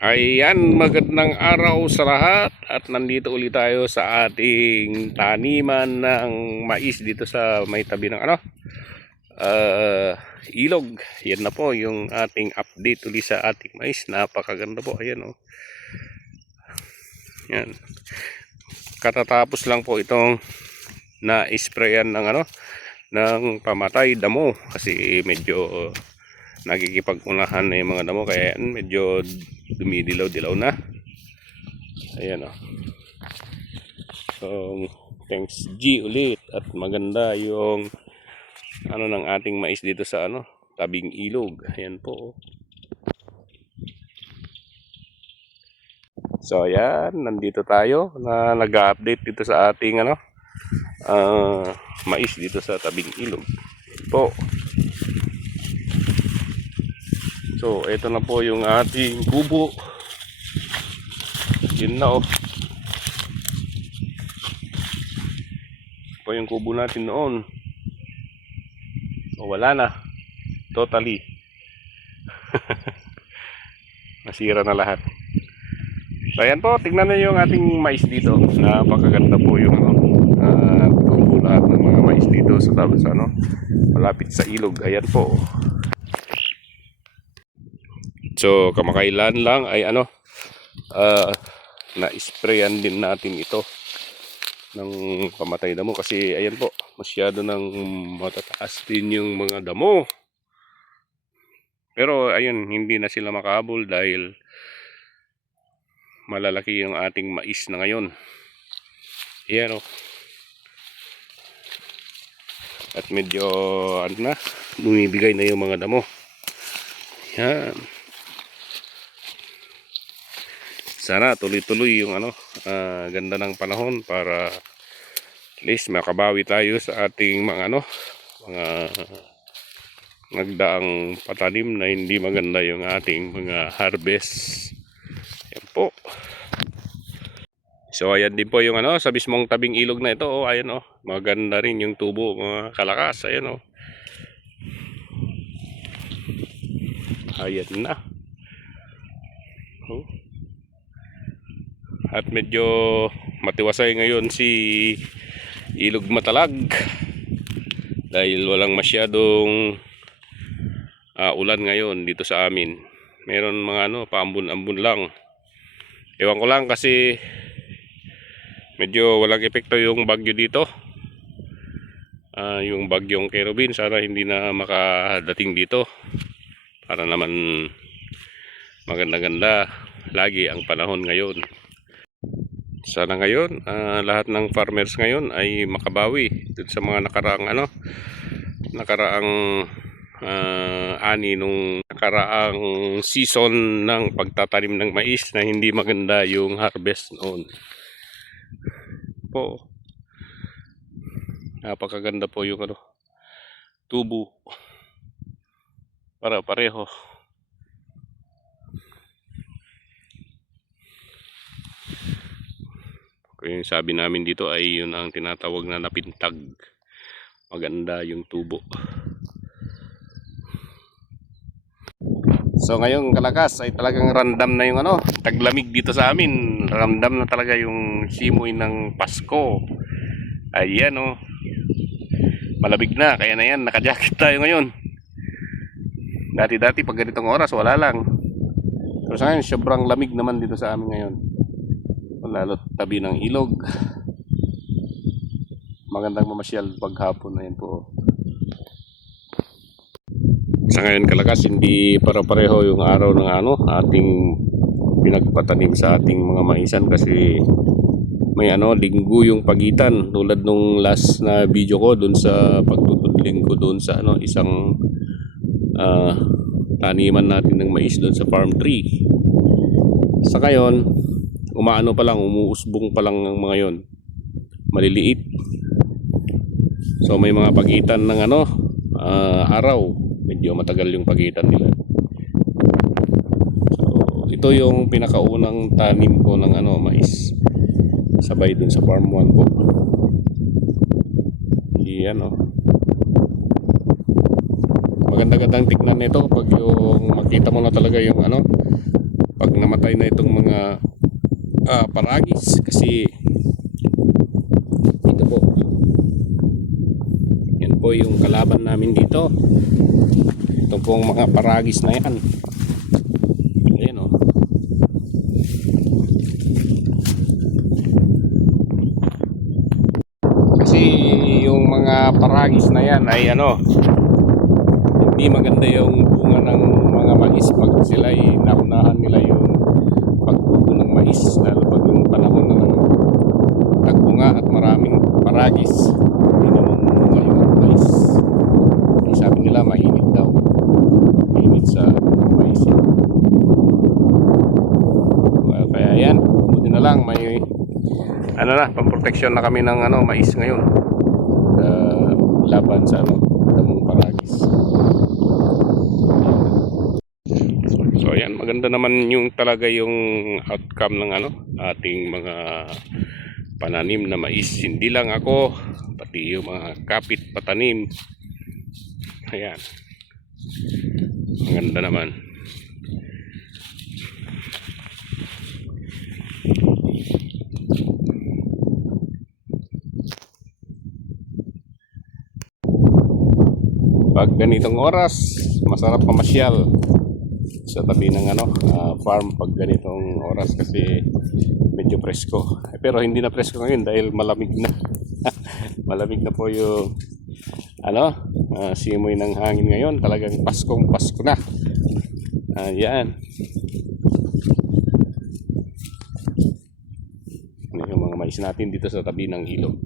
Ayan, magandang araw sa lahat at nandito ulit tayo sa ating taniman ng mais dito sa may tabi ng ano uh, ilog. Yan na po yung ating update ulit sa ating mais. Napakaganda po. Ayan oh. Yan. Katatapos lang po itong na-sprayan ng ano ng pamatay damo kasi medyo nagkikipag-unahan na yung mga damo kaya yan, medyo dumidilaw-dilaw na. Ayan o so thanks G ulit. At maganda yung ano ng ating mais dito sa ano tabing ilog. Ayan po oh. so ayan nandito tayo na nag-update dito sa ating ano ah, mais dito sa tabing ilog. Po So, ito na po yung ating kubo. Yun na oh. Po yung kubo natin noon. O, wala na. Totally. Nasira na lahat. So, ayan po. Tingnan na yung ating mais dito. Napakaganda po yung ano, uh, kubo lahat ng mga mais dito sa tabas ano. Malapit sa ilog. Ayan po. So, kamakailan lang ay ano, uh, na-sprayan din natin ito ng pamatay damo kasi ayan po, masyado nang matataas din yung mga damo. Pero ayun, hindi na sila makahabol dahil malalaki yung ating mais na ngayon. Ayan o. At medyo ano na, bumibigay na yung mga damo. Yan. Sana tuloy-tuloy yung ano uh, ganda ng panahon para at least makabawi tayo sa ating mga ano mga nagdaang patanim na hindi maganda yung ating mga harvest. Yan po. So ayan din po yung ano sa mismong tabing ilog na ito oh ayan oh maganda rin yung tubo mga kalakas ayan oh. Ayan na. Oh at medyo matiwasay ngayon si ilog matalag. Dahil walang masyadong uh, ulan ngayon dito sa amin. Meron mga ano paambun-ambun lang. Ewan ko lang kasi medyo walang epekto yung bagyo dito. Uh, yung bagyong kerubin sana hindi na makadating dito. Para naman maganda-ganda lagi ang panahon ngayon sana ngayon uh, lahat ng farmers ngayon ay makabawi dun sa mga nakaraang ano nakaraang uh, ani nung nakaraang season ng pagtatanim ng mais na hindi maganda yung harvest noon. Po. Napakaganda po yung ano tubo. Para pareho Kung yung sabi namin dito ay yun ang tinatawag na napintag. Maganda yung tubo. So ngayong kalakas ay talagang random na yung ano, taglamig dito sa amin. Ramdam na talaga yung simoy ng Pasko. Ayan oh. Malabig na, kaya na yan, naka-jacket tayo ngayon. Dati-dati pag ganitong oras, wala lang. Pero sa ngayon, sobrang lamig naman dito sa amin ngayon lalo tabi ng ilog. Magandang mamasyal paghapon. Ayan po. Sa ngayon kalakas hindi para pareho yung araw ng ano ating pinagpatanim sa ating mga maisan kasi may ano linggo yung pagitan. Tulad nung last na video ko dun sa pagtutudling ko dun sa ano isang uh, taniman natin ng mais dun sa farm tree. Sa ngayon umaano pa lang, umuusbong pa lang ng mga yon maliliit. So may mga pagitan ng ano uh, araw. Medyo matagal yung pagitan nila. So ito yung pinakaunang tanim ko ng ano mais. Sabay dun sa farm 1 po. Yan o maganda-gandang tignan nito pag yung makita mo na talaga yung ano pag namatay na itong mga ah, paragis kasi ito po. Yan po yung kalaban namin dito. Ito pong mga paragis na yan. Ayan o kasi yung mga paragis na yan ay ano hindi maganda yung bunga ng mga mais pag sila ay naunahan nila yung ng mais lalo pag yung panahon na ng tagbunga at maraming paragis hindi naman bunga yung mais. Kaya sabi nila mainit sa mais. Eh. kaya yan. Buti lang may ano na pamproteksyon na kami ng ano mais ngayon. Uh, laban sa ano damong paragis So ayan, maganda naman yung talaga yung outcome ng ano ating mga pananim na mais. Hindi lang ako, pati yung mga kapit patanim. Ayan. Maganda naman. Pag ganitong oras, masarap pamasyal sa tabi ng ano ah, farm pag ganitong oras kasi medyo presko. Eh, pero hindi na presko ngayon dahil malamig na. Malamig na po yung ano ah, simoy ng hangin ngayon. Talagang paskong pasko na. Ayan. Ano yung mga mais natin dito sa tabi ng ilog?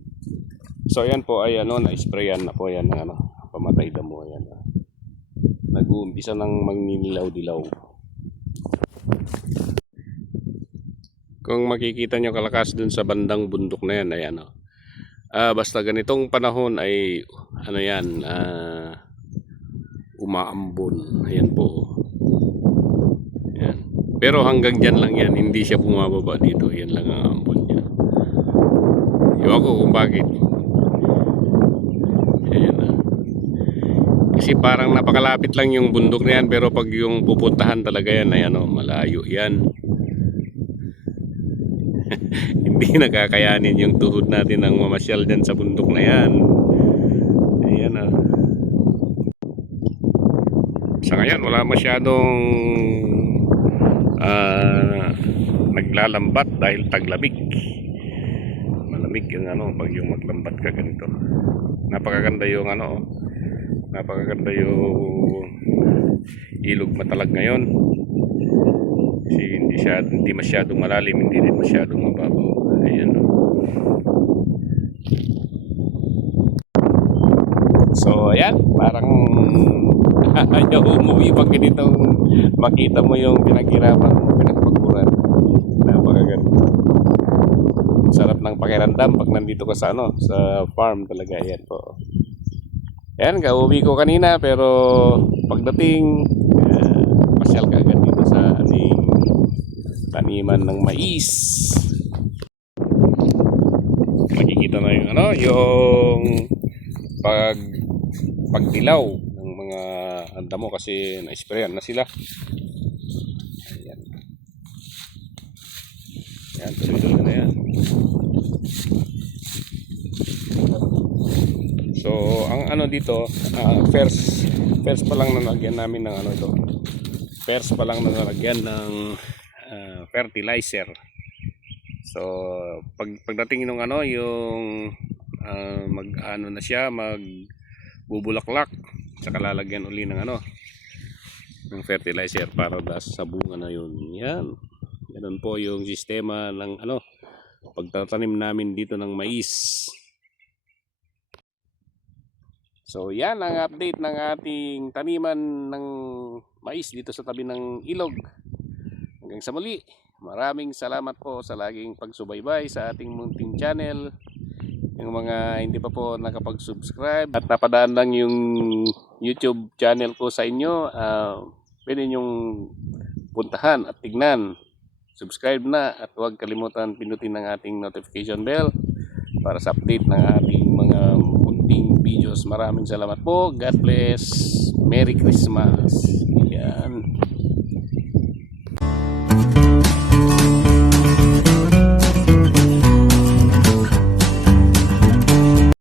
So ayan po ay ano na-sprayan na po yan ng ano pamatay damo ayan ah nag-uumpisa ng magninilaw-dilaw. Kung makikita nyo kalakas dun sa bandang bundok na yan, ayan o. Ah, basta ganitong panahon ay ano yan, ah, umaambon. Ayan po. Ayan. Pero hanggang dyan lang yan, hindi siya bumababa dito. Yan lang ang ambon niya. Ewan ko kung bakit. Ayan ah. Kasi parang napakalapit lang yung bundok na yan pero pag yung pupuntahan talaga yan ay ano, malayo yan. Hindi nakakayanin yung tuhod natin ng mamasyal dyan sa bundok na yan. Ayan ah. Sa ngayon wala masyadong ah, naglalambat dahil taglamig. Malamig yung ano pag yung maglambat ka ganito. Napakaganda yung ano oh napakaganda yung ilog matalag ngayon. Kasi hindi siya hindi masyadong malalim hindi rin masyadong mababaw. Ayan o so ayan parang ayaw umuwi pag ganito. Makita mo yung pinaghirapan mo pinagpaguran napakaganda. Sarap ng pakiramdam pag nandito ka sa ano sa farm talaga. Yan po Ayan, kauwi ko kanina pero pagdating uh, pasyal ka agad dito sa ating taniman ng mais. Makikita na yung ano, yung pag pagdilaw ng mga anda kasi na-sprayan na sila. Ayan. Ayan, tuloy-tuloy na yan. So, ano dito, ah, first first pa lang nalagyan namin ng ano ito. First pa lang nalagyan ng ah, fertilizer. So, pag pagdating ng ano, yung ah, mag ano na siya, mag bubulaklak, saka lalagyan uli ng ano, ng fertilizer para das sa bunga na yun. Yan. Ganun po yung sistema ng ano, pagtatanim namin dito ng mais. So yan ang update ng ating taniman ng mais dito sa tabi ng ilog. Hanggang sa muli, maraming salamat po sa laging pagsubaybay sa ating munting channel. Yung mga hindi pa po nakapag-subscribe at napadaan lang yung YouTube channel ko sa inyo, ah, pwede nyong puntahan at tignan. Subscribe na at huwag kalimutan pinutin ang ating notification bell para sa update ng ating mga munting videos. Maraming salamat po. God bless. Merry Christmas. Yan.